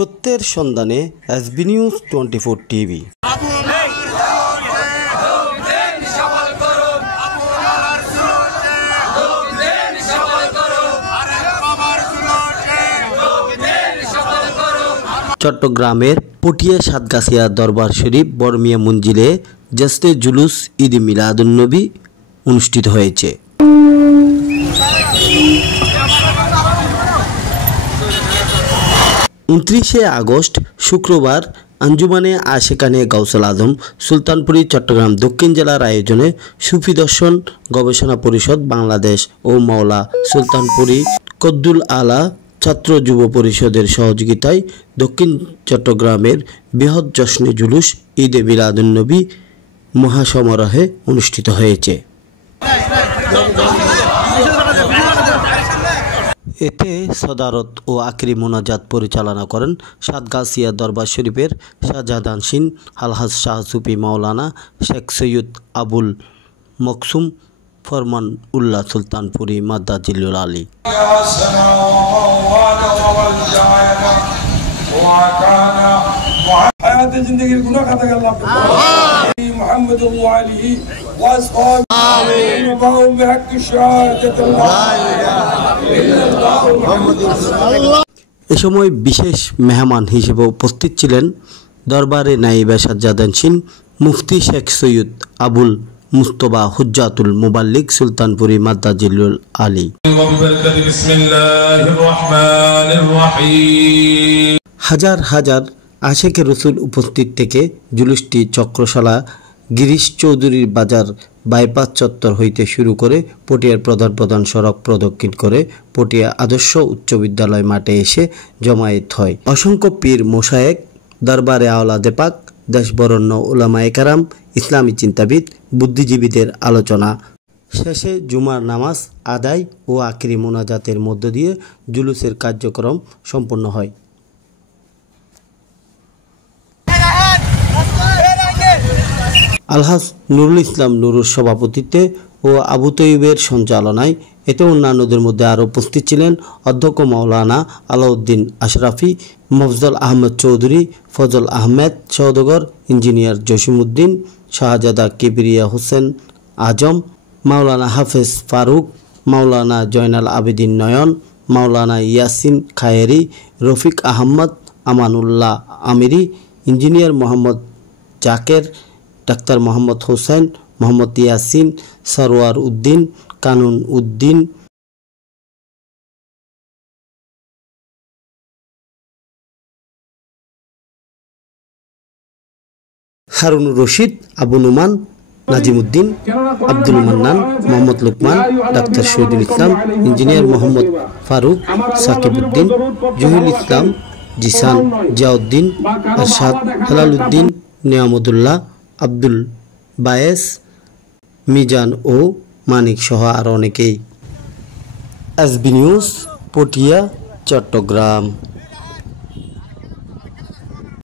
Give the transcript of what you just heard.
সত্যের সন্ধানে SB news 24 TV. চট্টগ্রামের পটিয়া সাতগাছিয়া দরবার শরীফ বরমিয়া মঞ্জিলে জশ্নে জুলুস ঈদ মিলাদুন্নবী অনুষ্ঠিত হয়েছে। 29 আগস্ট শুক্রবার আঞ্জুমানে আশেকানে গাউসুল আজম সুলতানপুরি চট্টগ্রাম দক্ষিণ জেলার আয়োজনে সুফি দর্শন গবেষণা পরিষদ বাংলাদেশ ও মাওলা সুলতানপুরি কদ্দুল আলা ছাত্র যুব পরিষদের সহযোগিতায় দক্ষিণ চট্টগ্রামের বৃহৎ জশ্নে জুলুস ঈদে মিলাদুন্নবী মহাসমারোহে অনুষ্ঠিত হয়েছে। এতে সদারত ও আখরি মোনাজাত পরিচালনা করেন সাতগাছিয়া দরবার শরীফের শাহজাদানশীন আলহাজ শাহ সুফি মাওলানা শেখ সৈয়দ আবুল মকসুম ফরমান উল্লাহ সুলতানপুরি মাদ্দাজিলুল আলী। এ সময় বিশেষ মেহমান হিসেবে উপস্থিত ছিলেন দরবারে নায়েবে শাহজাদানশীন মুফতি শেখ সৈয়দ আবুল মুস্তফা হুজ্জাতুল মুবাল্লিগ সুলতানপুরি মাদ্দাজিলুল আলী। হাজার হাজার আশেকে রসুল উপস্থিত থেকে জুলুসটি চক্রশালা গিরিশ চৌধুরীর বাজার বাইপাস চত্বর হইতে শুরু করে পটিয়ার প্রধান সড়ক প্রদক্ষিণ করে পটিয়া আদর্শ উচ্চ বিদ্যালয় মাঠে এসে জমায়েত হয়। অসংখ্য পীর মোশায়েক, দরবারে আওলাদে পাক, দেশবরণ্য উলামায়ে কেরাম, ইসলামী চিন্তাবিদ, বুদ্ধিজীবীদের আলোচনা শেষে জুমার নামাজ আদায় ও আখরি মোনাজাতের মধ্য দিয়ে জুলুসের কার্যক্রম সম্পন্ন হয়। আলহাজ নুরুল ইসলাম নুরুর সভাপতিত্বে ও আবু তৈয়বের সঞ্চালনায় এতে অন্যান্যদের মধ্যে আরও উপস্থিত ছিলেন অধ্যক্ষ মাওলানা আলাউদ্দিন আশরাফি, মফজল আহমেদ চৌধুরী, ফজল আহমেদ সওদাগর, ইঞ্জিনিয়ার জসিমউদ্দিন, শাহজাদা কিবরিয়া হোসেন আজম, মাওলানা হাফেজ ফারুক, মাওলানা জয়নাল আবেদিন নয়ন, মাওলানা ইয়াসিন খায়েরি, রফিক আহমদ, আমানুল্লাহ আমিরি, ইঞ্জিনিয়ার মোহাম্মদ জাকের, ডাক্তার মোহাম্মদ হোসেন, মোহাম্মদ ইয়াসিন, সরওয়ার উদ্দিন, কানুন উদ্দিন, হারুনুর রশিদ, আবু নুমান, নাজিমউদ্দিন, আব্দুল মান্নান, মোহাম্মদ লুকমান, ডাক্তার শহীদুল ইসলাম, ইঞ্জিনিয়ার মোহাম্মদ ফারুক, সাকিবউদ্দিন, জহিরুল ইসলাম, জিসান, জিয়াউদ্দিন, আরশাদ, হেলালউদ্দিন, নিয়ামতুল্লাহ, আব্দুল বায়েস, মিজান ও মানিক সহ আরও অনেকেই। SB news, Patiya, Chittagong.